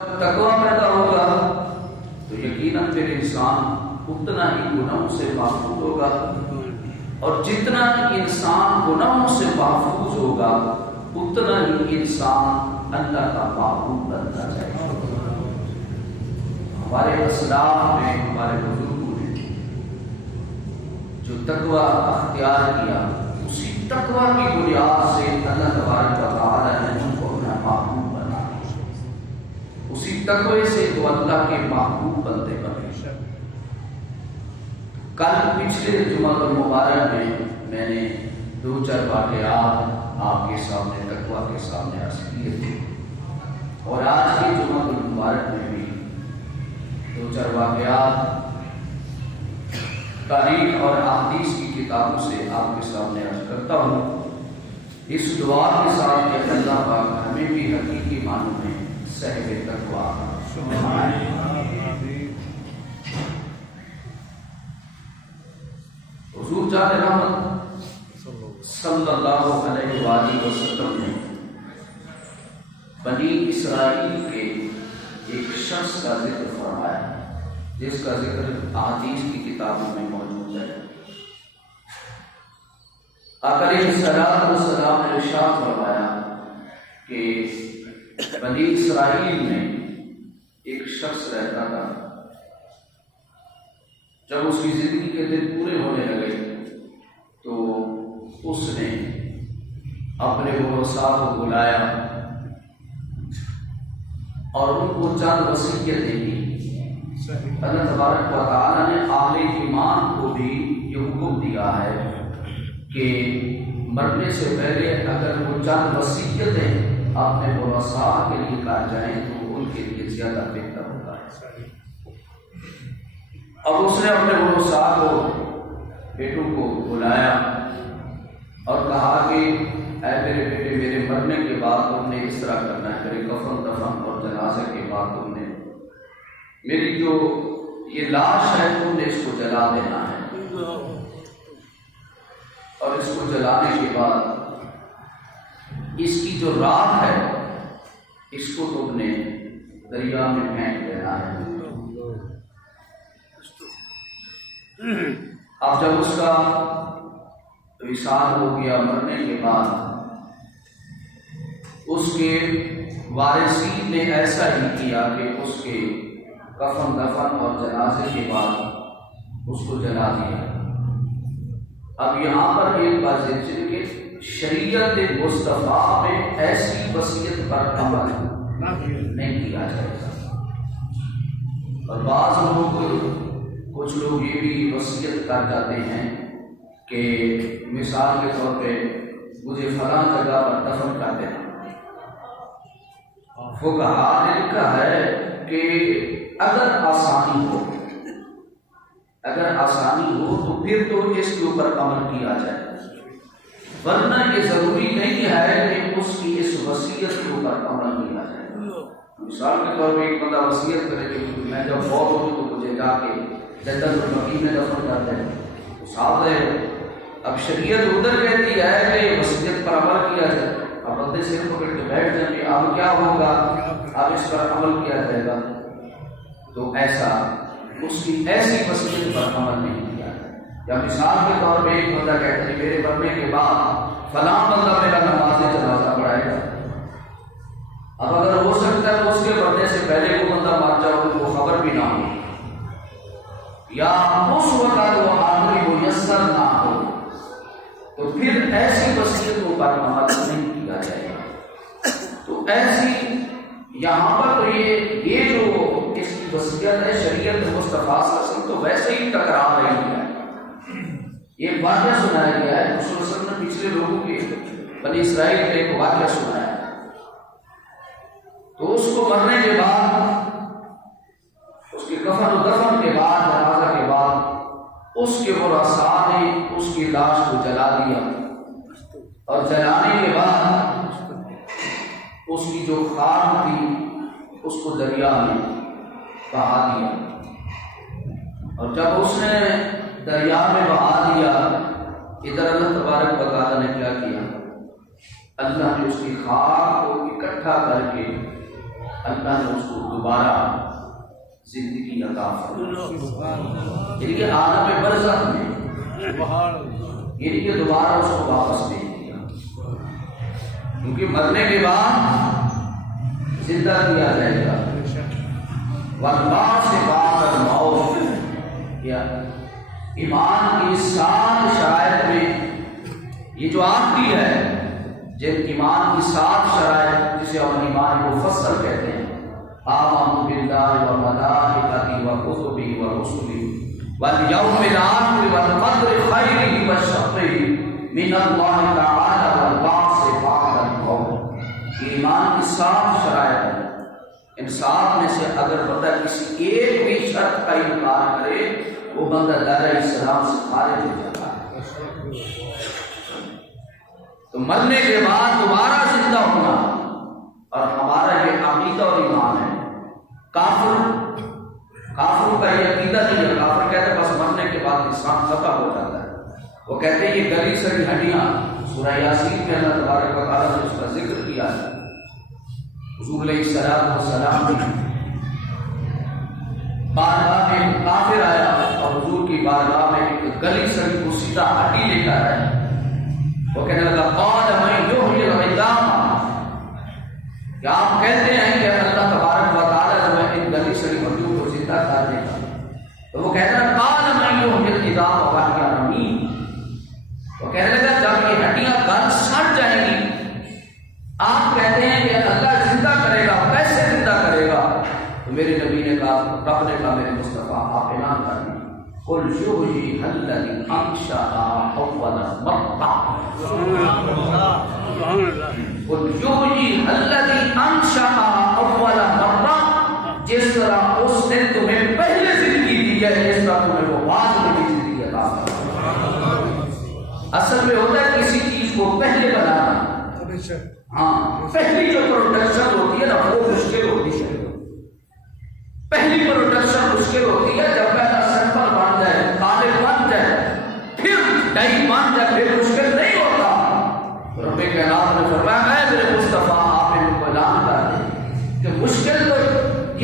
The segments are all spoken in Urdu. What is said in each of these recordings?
تقویٰ پیدا ہوگا تو یقیناً پھر انسان اتنا ہی گناہوں سے محفوظ ہوگا، اور جتنا انسان گناہوں سے محفوظ ہوگا اتنا ہی انسان اللہ کا محبوب بنتا جائے گا۔ ہمارے اسلاف میں، ہمارے بزرگوں نے جو تقویٰ اختیار کیا، اسی تقویٰ کی بنیاد سے اللہ تبارک و تعالی نے ان کو اپنا محبوب بنا، اسی تقوی سے تو اللہ کے محبوب بنتے بنے۔ کل پچھلے جمعہ المبارک میں نے دو چار واقعات آپ کے سامنے تقویٰ کے سامنے عرض کیے تھے، اور آج کے جمعہ المبارک میں بھی دو چار واقعات تاریخ اور احادیث کی کتابوں سے آپ کے سامنے عرض کرتا ہوں، اس دعا کے ساتھ کہ اللہ پاک ہمیں بھی حقیقی معنوں میں صاحب تقویٰ حضور جان رحمت صلی اللہ علیہ وآلہ وسلم نے بنی اسرائیل کے ایک شخص کا ذکر فرمایا، جس کا ذکر احادیث کی کتابوں میں موجود ہے۔ آقا علیہ السلام نے ارشاد فرمایا کہ بنی اسرائیل میں ایک شخص رہتا تھا، جب اس کی زندگی کے دن پورے ہونے لگے تو اس نے اپنے ورثاء کو بلایا اور ان کو چند وصیتیں دی۔ اللہ تبارک و تعالی نے اہل ایمان کو بھی یہ حکم دیا ہے کہ مرنے سے پہلے اگر وہ چند وصیتیں اپنے ورثاء کے لیے کہا جائیں تو ان کے لیے زیادہ بہتر ہوتا ہے۔ اب اس نے اپنے ورثاء کو، بیٹوں کو بلایا اور کہا کہ اے میرے بیٹے، میرے مرنے کے بعد تم نے اس طرح کرنا ہے، میرے کفن دفن اور جنازے کے بعد تم نے میری جو یہ لاش ہے تم نے اس کو جلا دینا ہے، اور اس کو جلانے کے بعد اس کی جو راکھ ہے اس کو تم نے دریا میں پھینک دینا ہے۔ اب جب اس کا وصال ہو گیا، مرنے کے بعد اس کے وارثین نے ایسا ہی کیا کہ اس کے کفن دفن اور جنازے کے بعد اس کو جلا دیا۔ اب یہاں پر ایک بات ذکر کہ شریعت مصطفیٰ میں ایسی وصیت پر عمل نہیں کیا جائے گا، اور بعض لوگ، کچھ لوگ یہ بھی وصیت کر جاتے ہیں کہ مثال کے طور پہ مجھے فلاں جگہ پر دفن کر دینا۔ فقہاء نے لکھا ہے کہ اگر آسانی ہو تو پھر تو اس کے اوپر عمل کیا جائے، ورنہ یہ ضروری نہیں ہے کہ اس کی اس وصیت کے اوپر عمل کیا جائے۔ مثال کے طور پہ ایک بندہ وصیت کرے کہ میں جب فوت ہوں تو مجھے جا کے جنت البقیع میں دفن کر دیں، تو صاحب ہے اب شریعت ادھر کہتی ہے کہ وصیت پر عمل کیا جائے، اب بندے سر پکڑ کے بیٹھ جائیں گے اب کیا ہوگا، اب اس پر عمل کیا جائے گا، تو ایسا اس کی ایسی وصیت پر عمل نہیں کیا۔ یا مثال کے طور پہ ایک بندہ کہتا ہے میرے مرنے کے بعد فلاں بندہ میرا نماز جنازہ پڑھائے گا، اب اگر ہو سکتا ہے تو اس کے مرنے سے پہلے وہ بندہ مر جائے تو وہ خبر بھی نہ ہو، یا اس وقت وہ آدمی میسر نہ ہو، تو پھر ایسی وصیتوں پر عمل نہیں کیا جائے گا۔ تو ایسی یہاں پر تو یہ جو اس کی وصیت ہے شریعت مصطفیٰ صلی اللہ علیہ وسلم تو ویسے ہی ٹکرا رہی ہے۔ یہ واقعہ سنایا گیا ہے رسول اللہ صلی اللہ علیہ وسلم نے پچھلے لوگوں کے بنی اسرائیل کا ایک واقعہ سنایا، تو اس کو مرنے کے بعد، اس کے کفن و دفن کے بعد، جنازہ کے بعد اس کے ورثاء نے اس کی لاش کو جلا دیا، اور جلانے کے بعد اس کی جو خاک تھی اس کو دریا میں بہا دیا، اور جب اس نے دریا میں بہا دیا، ادھر اللہ تبارک و تعالی نے کیا کیا، اللہ نے اس کی خاک کو اکٹھا کر کے اللہ نے اس کو دوبارہ زندگی عطا فرمائی، یعنی کہ عالم برزخ میں، یعنی کہ دوبارہ اس کو واپس بھیج دیا، کیونکہ مرنے کے بعد زندہ کیا جائے گا۔ والبعث بعد الموت، کیا ایمان کی 7 شرائط میں یہ جو آخری ہے، جن ایمان کی 7 شرائط جسے ہم ایمان مفصل کہتے ہیں، آمنت باللہ وملائکتہ وکتبہ ورسلہ والیوم الآخر والقدر خیرہ وشرہ من اللہ تعالی والبعث بعد الموت۔ ایمان کی 7 شرائط ہیں، ان 7 میں سے اگر بندہ کسی ایک بھی شرط کا انکار کرے وہ بندہ دائرہ اسلام سے خارج ہو جاتا ہے۔ تو مرنے کے بعد دوبارہ زندہ ہونا، اور ہمارا یہ عقیدہ اور ایمان ہے۔ کافروں کا یہ عقیدہ نہیں ہے، کافر کہتے ہیں بس مرنے کے بعد انسان ختم ہو جاتا ہے، وہ کہتے ہیں یہ گلی سڑی ہڈیاں، سورہ یاسین میں اللہ تبارک و تعالیٰ نے اس کا ذکر کیا ہے، حضور علیہ السلام کی بارگاہ میں کافر آیا اور حضور کی بارگاہ میں ایک گلی سڑی کو سیدھا ہڈی لے کر آیا، وہ کہنے لگا قال من یحیی العظام، کیا آپ کہتے ہیں کہ اللہ تبارک و تعالیٰ جو ہے ان گلی سڑی ہڈیوں کو زندہ کر دے گا؟ تو وہ کہتا ہے قال من یحیی العظام وهي رمیم، وہ کہنے لگا جب یہ ہڈیاں گل سڑ جائیں گی آپ کہتے ہیں کہ اللہ زندہ کرے گا، کیسے زندہ کرے گا؟ تو میرے نبی نے کہا، رب نے کہا میرے مصطفیٰ آپ اعلان کر دیں قل یحییھا الذی انشأھا اول مرہ، قل یحییھا الذی انشأھا اول مرہ، جس طرح اس نے تمہیں پہلے زندگی دی ہے اس طرح تمہیں وہ بعد میں بھی زندگی عطا کرے۔ اصل میں ہوتا ہے کسی چیز کو پہلے بنانا، ہاں پہلی جو پروڈکشن ہوتی ہے نا وہ مشکل ہوتی ہے، پہلی پروڈکشن مشکل ہوتی ہے، جب پہلا سیمپل بن جائے، قالب بن جائے، پھر ڈائی بن جائے، پھر مشکل نہیں ہوتا۔ رب کائنات نے فرمایا اے میرے مصطفیٰ آپ ان کو اعلان کر دیں کہ مشکل تو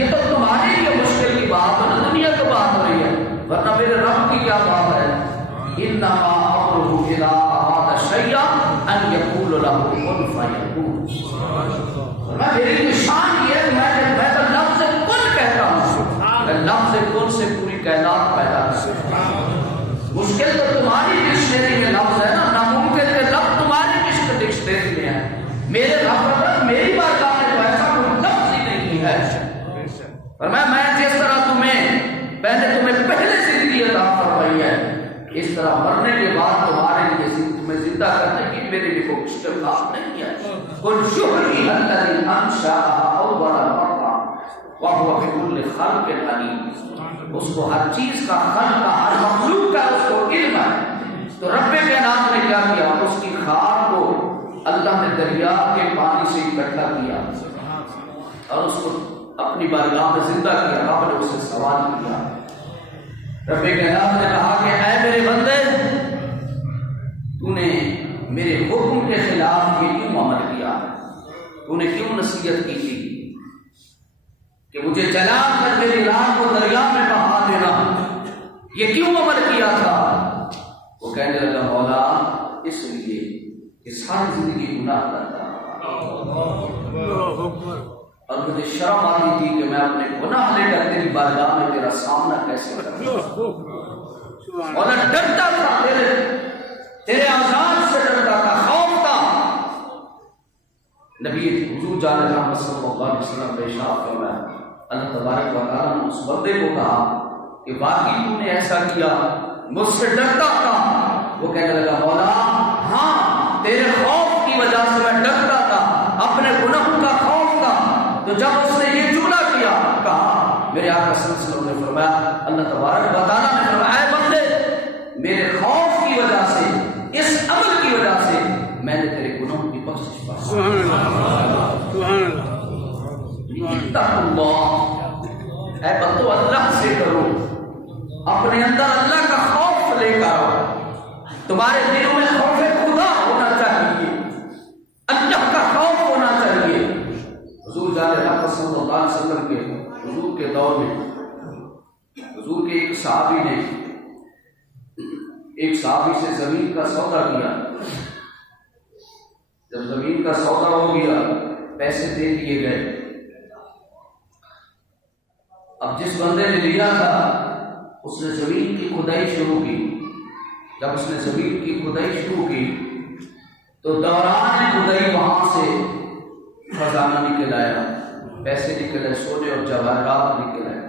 یہ تو تمہاری لیے مشکل کی بات ہے نا، دنیا کی بات ہو رہی ہے، ورنہ میرے رب کی کیا بات ہے؟ انما امرہ اذا اراد شیئا ان یقول له کن فیکون۔ میری نشان یہ ہے میں تو لفظ کن کہتا ہوں، میں لفظ کن سے پوری کائنات پیدا کرتا ہوں۔ مشکل تو تمہاری ڈکشنری میں لفظ ہے نا، ناممکن کے لفظ تمہاری ڈکشنری میں ہے، میرے رب میری بارگاہ میں تو ایسا کوئی لفظ ہی نہیں ہے۔ اور میں جس طرح تمہیں پہلے زندگی عطا فرمائی ہے، اس طرح مرنے کے بعد تمہارے لیے تمہیں زندہ کرنے کی میرے لیے کوئی مشکل کام نہیں ہے۔ قل یحییھا الذی انشأھا اول مرہ وهو بكل خلق علیم، اس کو ہر چیز کا خلق کا ہر مخلوق کا اس کو علم ہے۔ تو رب کائنات نے کیا کیا؟ اس کی خاک کو اللہ نے دریا کے پانی سے اکٹھا کیا اور اس کو اپنی بارگاہ میں زندہ کیا۔ رب نے اس سے سوال کیا، رب کائنات نے کہا کہ اے میرے بندے تو نے میرے حکم کے خلاف یہ کیوں عمل کیا؟ تو نے کیوں نصیحت کی تھی کہ مجھے جلا کر میری رات کو دریا میں بہا دینا، یہ کیوں عمل کیا تھا؟ وہ کہنے لگا مولا اس لیے کہ ساری زندگی گناہ کرتا اور مجھے شرم آتی تھی کہ میں اپنے گناہ لے کر تیری بارگاہ میں تیرا سامنا کیسے کروں، اور میں ڈرتا تھا، تیرے عذاب سے ڈرتا تھا، خوف تھا۔ نبی حضور جان رحمت صلی اللہ علیہ وسلم نے ارشاد فرمایا، اللہ تبارک و تعالیٰ نے اس بندے کو کہا کہ واقعی تو نے ایسا کیا، مجھ سے ڈرتا تھا؟ وہ کہنے لگا مولا ہاں تیرے خوف کی وجہ سے میں ڈرتا تھا، اپنے گناہوں کا خوف تھا۔ تو جب اس نے یہ جملہ کیا، کہا میرے آقا صلی اللہ علیہ وسلم نے فرمایا، اللہ تبارک و تعالیٰ نے فرمایا اے بندے میرے خوف کی وجہ سے، اس عمل کی وجہ سے میں نے تیرے گناہوں کی بخشش پائی۔ سبحان اللہ سبحان اللہ۔ اے بندو اللہ سے ڈرو، اپنے اندر اللہ کا خوف لے کر آؤ، تمہارے دلوں میں خوف خدا ہونا چاہیے، اللہ کا خوف ہونا چاہیے۔ حضور جان حق صلی اللہ علیہ وسلم کے حضور کے دور میں حضور کے ایک صحابی سے زمین کا سودا کیا. جب زمین کا سودا ہو گیا پیسے دے دیے گئے. اب جس بندے نے لیا تھا اس نے زمین کی کھدائی شروع کی. جب اس نے زمین کی کھدائی شروع کی تو دوران کھدائی وہاں سے خزانہ نکل آیا, پیسے نکل آئے, سونے اور جواہرات نکل آئے.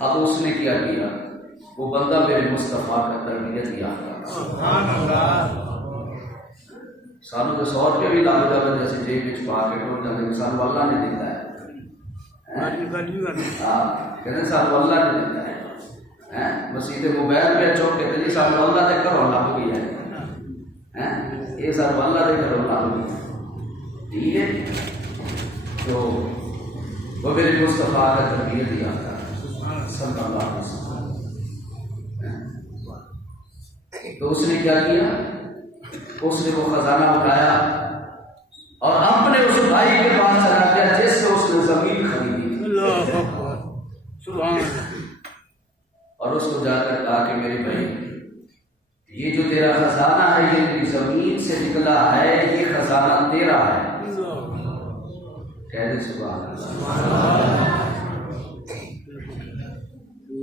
اب اس نے کیا کیا؟ وہ بندہ میرے مصطفیٰ کا تربیت یافتہ سانو تو 100 روپے بھی لگ جائے جیسے جیب وچ پا کے ٹوٹ جاتے, سانو اللہ نے دیتا ہے. کہتے سانو اللہ نے دیتا ہے. مسیح موبائل پہ چوک کے جی سانو اللہ دے گھروں لب گئی ہے, یہ سانو اللہ دے گھروں لب گئی. ٹھیک ہے, تو وہ میرے مصطفیٰ کا تربیت یافتہ صلی اللہ علیہ وسلم. تو اس نے کیا کیا؟ اس نے وہ خزانہ اٹھایا اور اپنے اس بھائی کے پاس چلا گیا جس سے اس نے زمین خریدی, اور اس کو جا کر کہا کہ میرے بھائی یہ جو تیرا خزانہ ہے یہ تیری زمین سے نکلا ہے, یہ خزانہ تیرا ہے. کہہ دے سبحان اللہ.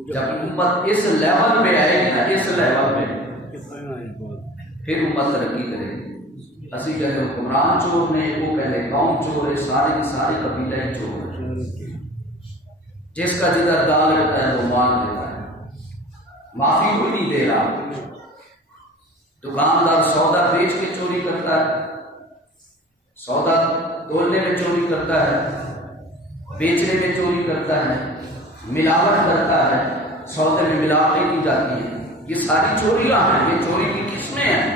جب امت اس لیول پہ آئے گی نا, اس لیول پہ پھر امت ترقی کرے گی. اسی کہتے ہیں حکمران چور نے, وہ کہتے ہیں قوم چور ہے, سارے کی سارے قبیلے چور ہے. جس کا جدھر دال رہتا ہے وہ مان دیتا ہے, معافی کوئی نہیں دے رہا. دکاندار سودا بیچ کے چوری کرتا ہے, سودا تولنے میں چوری کرتا ہے, بیچنے میں چوری کرتا ہے, ملاوٹ کرتا ہے, سودے میں ملاوٹ کی جاتی ہے. یہ ساری چوریاں ہیں, یہ چوری کی قسمیں ہیں.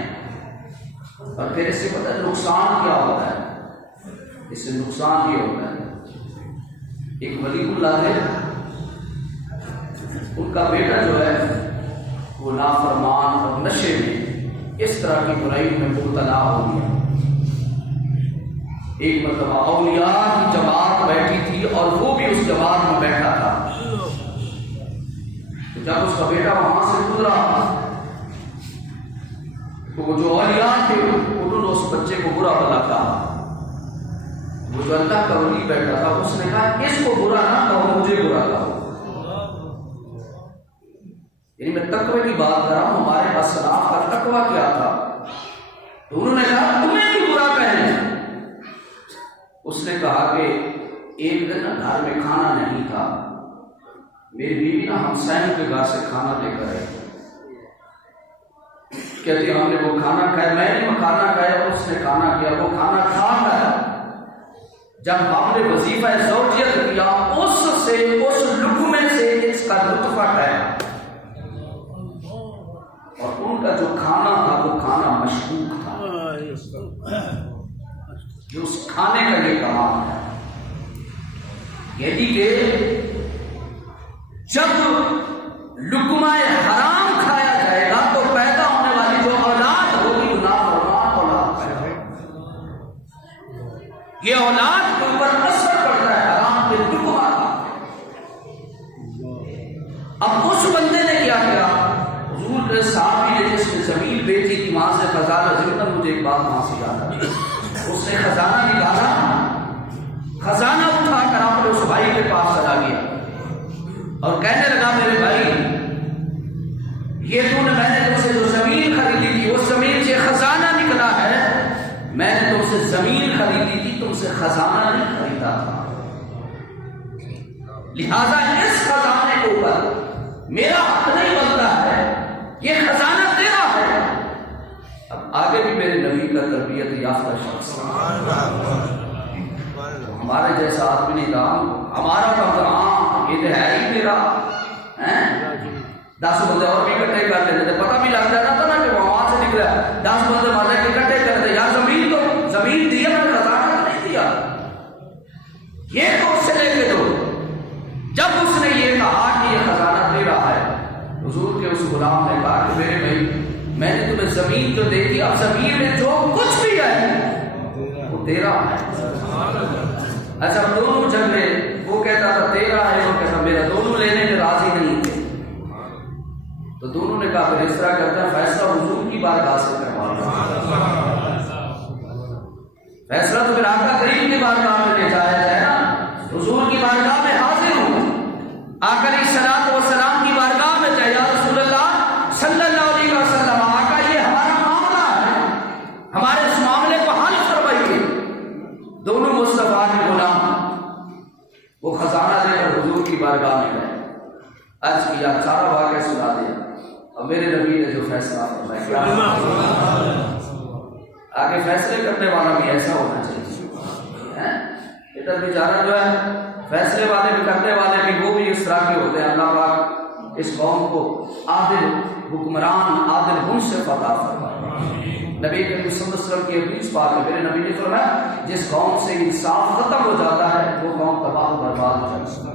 اور پھر اس سے پتہ ہے نقصان کیا ہوتا ہے. اس سے نقصان یہ ہوتا ہے, ایک ولی اللہ ہے, ان کا بیٹا جو ہے وہ نافرمان اور نشے میں اس طرح کی برائی میں مبتلا ہو گیا. ایک مرتبہ اولیاء کی جماعت بیٹھی تھی اور وہ بھی اس جماعت میں بیٹھا تھا. جب اس کا بیٹا وہاں سے گزرا تو وہ جو اولیاء تھے انہوں نے اس بچے کو برا بھلا کہا. وہ جو اللہ کا ولی بیٹھا تھا اس نے کہا اس کو برا نہ کہو, مجھے برا کہو. یعنی میں تقوی کی بات کر رہا ہوں, ہمارے اسلاف کا تقوی کیا تھا. تو انہوں نے کہا تمہیں بھی برا کہیں. اس نے کہا کہ ایک دن گھر میں کھانا نہیں تھا, میری بیوی نا ہمسائیوں کے گھر سے کھانا لے کر آئی. کہتی ہم نے وہ کھانا کھایا, میں نے وہ کھانا کھایا, اس نے کھانا کیا, وہ کھانا کھا گیا. جب ہم نے وظیفہ زوجیت کیا اس سے, اس لقمے سے اس کا لطف اٹھایا, اور ان کا جو کھانا تھا وہ کھانا مشکوک تھا. جو اس کھانے کا یہ کمال ہے, یعنی کہ جب لقمہ حرام کھایا جائے گا تو پیدا ہونے والی جو اولاد ہوگی وہ نافرمان اولاد پیدا ہوگی. یہ اولاد کے اوپر اثر پڑتا ہے حرام کے لقمہ کا. اب اس بندے نے کیا کیا, حضور کے صحابی نے جس نے زمین بیچی تھی وہاں سے خزانہ ضرور, مجھے ایک بات وہاں سے یاد آئی. اس نے خزانہ نکالا, خزانہ اٹھا کر اپنے اس بھائی کے پاس چلا گیا اور کہنے لگا میرے بھائی یہ تو نے, میں نے تم سے جو زمین خریدی تھی اس زمین سے خزانہ نکلا ہے. میں نے تم سے زمین خریدی تھی, تم سے خزانہ نہیں خریدا تھا, لہذا اس خزانے کے اوپر میرا حق نہیں بنتا ہے, یہ خزانہ تیرا ہے. اب آگے بھی میرے نبی کا تربیت یافتہ شخص, ہمارے جیسا آدمی نہیں تھا. ہمارا کام یہ تو ہے ہی میرا, 10 بندے اور بھی اکٹھے کر لیتے تھے, پتہ بھی لگ جاتا تھا نا کہ وہ وہاں سے نکلا. 10 بندے مانے کے اکٹھے کرتے, یار زمین تو زمین دیا, میں نے خزانہ نہیں دیا, یہ تو اس سے لے کے دو. جب اس نے یہ کہا کہ یہ خزانہ تیرا ہے, حضور کے اس غلام نے کہا کہ میرے بھائی میں نے تمہیں زمین جو دے دی, اب زمین میں جو کچھ بھی ہے وہ تیرا ہے. اچھا دونوں جھگڑے، وہ کہتا تھا تیرا ہے، وہ کہتا میرا، دونوں لینے میں راضی نہیں تھے. تو دونوں نے کہا پھر اس طرح کرتا ہے فیصلہ حضور کی بارگاہ سے کروانا. فیصلہ تو پھر آقا کریم کی بارگاہ میں لے جایا جائے نا. حضور کی بارگاہ میں حاضر ہوں، آقا علیہ الصلوۃ والسلام کی بارگاہ میں جائے، یا رسول اللہ صلی اللہ علیہ وسلم، آقا یہ ہمارا معاملہ ہے، ہمارے اس معاملے کو حل فرمائیے. دونوں مصطفیٰ کے غلام وہ خزانہ لے کر حضور کی بارگاہ میں گئے. عرض کیا سارا واقعہ سنا دیا. اور میرے نبی نے جو فیصلہ فرمایا، آگے فیصلے کرنے والا بھی ایسا ہونا چاہیے. ادھر بیچارہ جو ہے فیصلے والے بھی کرنے والے بھی وہ بھی اس طرح کے ہوتے ہیں. اللہ پاک اس قوم کو عادل حکمران، عادل منصف عطا فرمائے. نبی کریم صلی اللہ علیہ وسلم کی حدیث پاک ہے، میرے نبی نے فرمایا جس قوم سے انصاف ختم ہو جاتا ہے وہ قوم تباہ و برباد ہو جاتی ہے.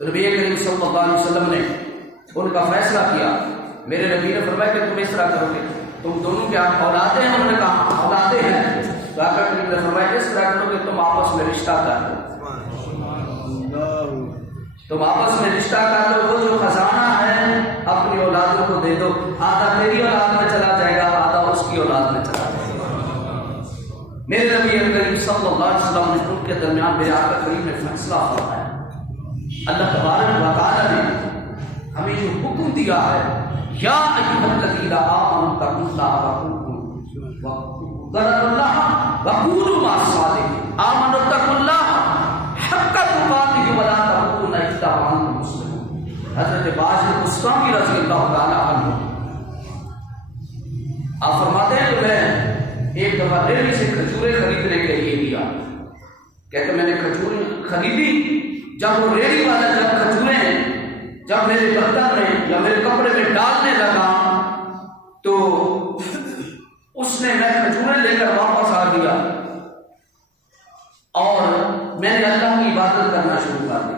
نبی کریم صلی اللہ علیہ وسلم نے ان کا فیصلہ کیا. میرے نبی نے فرمایا کہ تم اس طرح کرو گے، تم دونوں کے آپ اولادیں ہیں؟ انہوں نے کہا اولادیں ہیں. تو آقا کریم نے فرمایا اس طرح کرو کہ تم آپس میں رشتہ کر لو، تم آپس میں رشتہ کر لو. وہ جو خزانہ ہے اپنی اولادوں کو دے دو، آدھا میری اولاد میں چلا جائے گا، آدھا اس کی اولاد میں چلا جائے گا. میرے نبی کریم صلی اللہ علیہ وسلم نے ان کے درمیان میرے آقا کریم نے فیصلہ فرمایا. اللہ تبارک و تعالی نے ہمیں جو حکم دیا ہے، یا ایھا الذین آمنوا اتقوا اللہ وکونوا مع الصادقین، آمنوا اتقوا اللہ حق تقاتہ ولا تموتن الا وانتم مسلمون. حضرت باز بستامی رضی اللہ تعالی عنہ آپ فرماتے ہیں کہ میں ایک دفعہ ریڑھی سے کھجوریں خریدنے کے لیے گیا. کہتے میں نے کھجوریں خریدی. جب وہ ریڑھی والا جب کھجوریں جب میرے برتن میں یا میرے کپڑے میں ڈالنے لگا تو اس نے میں کھجوریں لے کر واپس آ گیا اور میں نے اللہ کی عبادت کرنا شروع کر دی.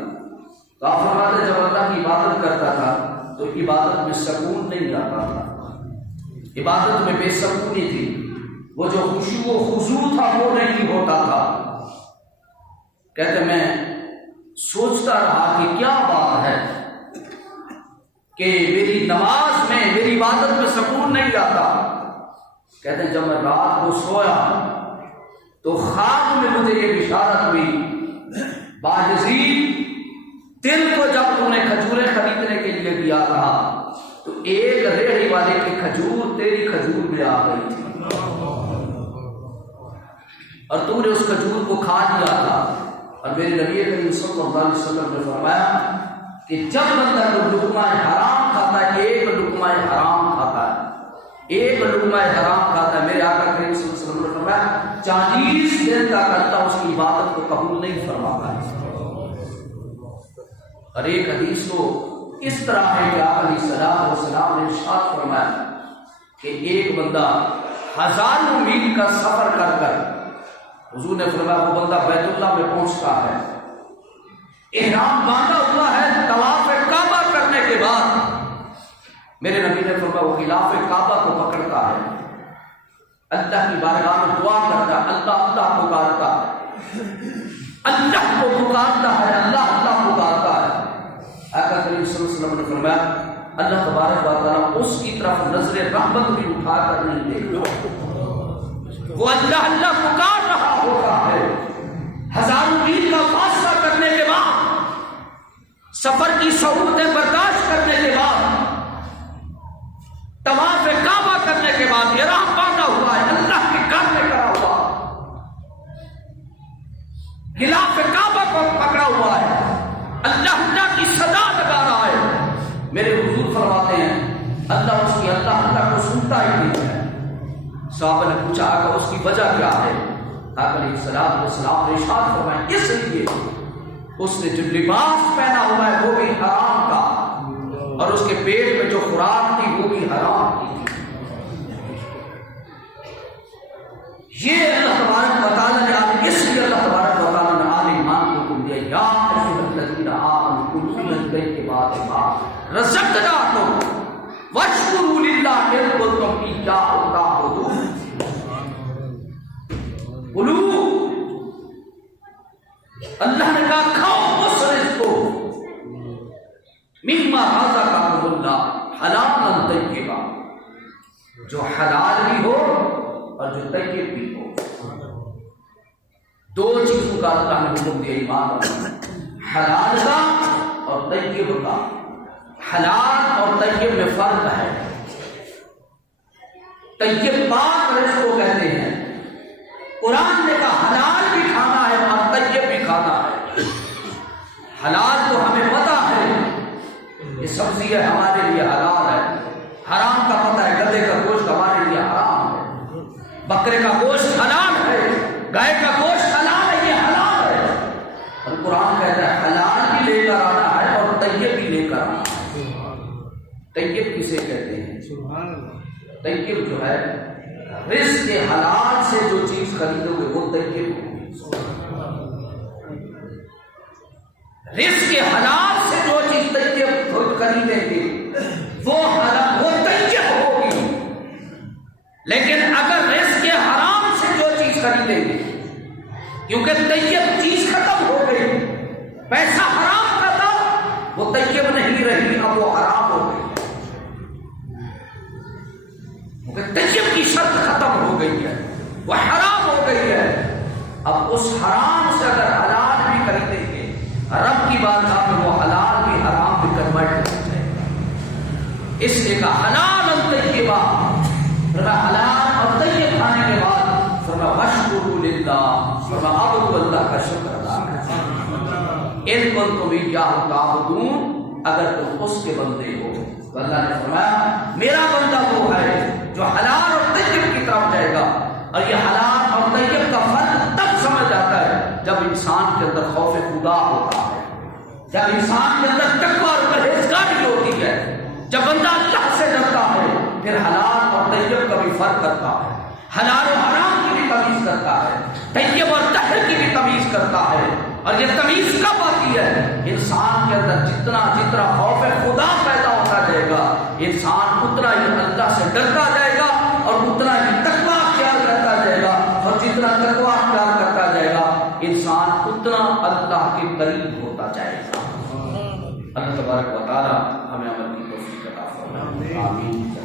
تو آپ فرماتے جب اللہ کی عبادت کرتا تھا تو عبادت میں سکون نہیں رہتا تھا، عبادت میں بے سکونی تھی. وہ جو خشوع و خضوع تھا وہ نہیں ہوتا تھا. کہتے میں سوچتا رہا کہ کیا بات ہے کہ میری نماز میں میری عبادت میں سکون نہیں آتا. کہتے ہیں جب میں رات کو سویا تو خواب میں مجھے یہ بشارت ہوئی، باجزید دل کو جب تم نے کھجوریں خریدنے کے لیے دیا تھا تو ایک ریڑھی والے کی کھجور تیری کھجور میں آ گئی تھی اور تم نے اس کھجور کو کھا لیا تھا. اور میرے نبی کریم صلی اللہ علیہ وسلم نے فرمایا کہ جب بندہ لقمہ حرام کھاتا ہے، ایک لقمہ حرام کھاتا ہے، ایک لقمہ حرام کھاتا ہے، میرے آقا کریم صلی اللہ علیہ وسلم نے فرمایا 40 دن کا کرتا اس کی عبادت کو قبول نہیں فرماتا ہے. اور ایک حدیث تو اس طرح ہے کہ آقا علیہ الصلوۃ والسلام نے ارشاد فرمایا کہ ایک بندہ 1000 میل کا سفر کر کر، حضور نے فرمایا وہ بندہ بیت اللہ میں پہنچتا ہے، احرام باندھا ہوا ہے، طواف کعبہ کرنے کے بعد میرے نبی نے فرمایا وہ خلاف کعبہ کو پکڑتا ہے، اللہ کی بارگاہ میں دعا کرتا ہے، اللہ اللہ پکارتا ہے، اللہ کو پکارتا ہے، اللہ اللہ پکارتا ہے. آقا کریم صلی اللہ علیہ وسلم نے فرمایا اللہ تبارک و تعالیٰ اس کی طرف نظر رحمت بھی اٹھا کر نہیں دیکھتا، وہ اللہ اللہ پکار رہا ہوتا ہے. 1000 میل کا فاصلہ کرنے کے بعد، سفر کی سہولتیں برداشت کرنے کے بعد، طواف کعبہ کرنے کے بعد، احرام باندھا ہوا ہے، اللہ کے گھر میں کھڑا ہوا، خلاف کعبہ کو پکڑا ہوا ہے، اللہ اللہ کی صدا لگا رہا ہے. میرے حضور فرماتے ہیں اللہ اس کی اللہ اللہ کو سنتا ہی نہیں ہے. صحابہ نے پوچھا آقا اس کی وجہ کیا ہے؟ آقا علیہ الصلوۃ والسلام نے ارشاد فرمایا اس لیے اس نے جو لباس پہنا ہوا ہے وہ بھی حرام کا اور اس کے پیٹ میں جو خوراک تھی وہ بھی حرام کی. یہ اللہ تبارک و تعالیٰ نے اس لیے اللہ تبارک و تعالیٰ نے آل ایمان کو حکم دیا یا ایھا الذین آمنوا کلوا من الطیبات ما رزقناکم واشکروا للہ ان کنتم ایاہ تعبدون. اللہ نے کہا کھاؤ اس رزق کو مما رزقکم اللہ حلالا طیبا، جو حلال بھی ہو اور جو طیب بھی ہو۔ دو چیزوں کا اللہ نے حکم دیا ایمان، حلال کا اور طیب کا۔ حلال اور طیب میں فرق ہے۔ طیب پاک رزق کو کہتے ہیں، قرآن نے کہا حلال بھی کھانا ہے اور طیب بھی کھانا ہے۔ حلال تو ہمیں پتا ہے، یہ سبزی ہے ہمارے لیے حلال ہے۔ حرام کا پتہ ہے، گدھے کا گوشت ہمارے لیے حرام ہے، بکرے کا گوشت حلال ہے، گائے کا گوشت حلال ہے، یہ حلال ہے۔ اور قرآن کہتا ہے حلال بھی لے کر آنا ہے اور طیب بھی لے کر آنا ہے۔ طیب کسے کہتے ہیں؟ طیب جو ہے رزق کے حلال سے جو چیز خریدو گے وہ طیب ہوگی۔ رزق کے حلال سے جو چیز طیب خریدیں گے وہ حلال وہ طیب ہوگی۔ لیکن اگر رزق کے حرام سے جو چیز خریدیں گے، کیونکہ طیب چیز ختم ہو گئی، پیسہ حرام کا تھا وہ طیب نہیں رہی، اب وہ حرام ہو گئی، کیونکہ طیب کی شرط ختم ہو گئی ہے، وہ حرام ہو گئی ہے۔ اب اس حرام سے اگر حلال بھی خریدیں گے، رب کی بارگاہ میں وہ حلال بھی حرام بھی کنورٹ ہو جائے گا۔ اس لیے کہا حلال اور طیبہ، حلال اور طیب کھانے کے بعد فرمایا واشکروا للہ، فرمایا اب تو اللہ کا شکر ادا کریں۔ ان کنتم ایاہ تعبدون، اگر تم اس کے بندے ہو۔ تو اللہ نے فرمایا میرا بندہ وہ ہے جو حلال اور طیب کی طرف جائے گا۔ اور یہ حلال اور طیب کا فرق تب سمجھ آتا ہے جب انسان کے اندر خوف خدا ہوتا ہے، جب انسان کے اندر تقویٰ اور پرہیزگاری ہوتی ہے، جب بندہ اللہ سے ڈرتا ہے، پھر حلال اور طیب کا بھی فرق کرتا ہے، حلال و حرام کی بھی تمیز کرتا ہے، طیب اور طاہر کی بھی تمیز کرتا ہے۔ اور یہ تمیز کب آتی ہے؟ انسان کے اندر جتنا جتنا خوف خدا پیدا ہوتا جائے گا، انسان اتنا ہی اللہ سے ڈرتا جائے گا اور اتنا ہی تقویٰ اختیار کرتا جائے گا، اور جتنا تقویٰ اختیار کرتا جائے گا انسان اتنا اللہ کے قریب ہوتا جائے گا۔ اللہ تبارک و تعالی ہمیں عمل کی توفیق عطا فرمائے، آمین۔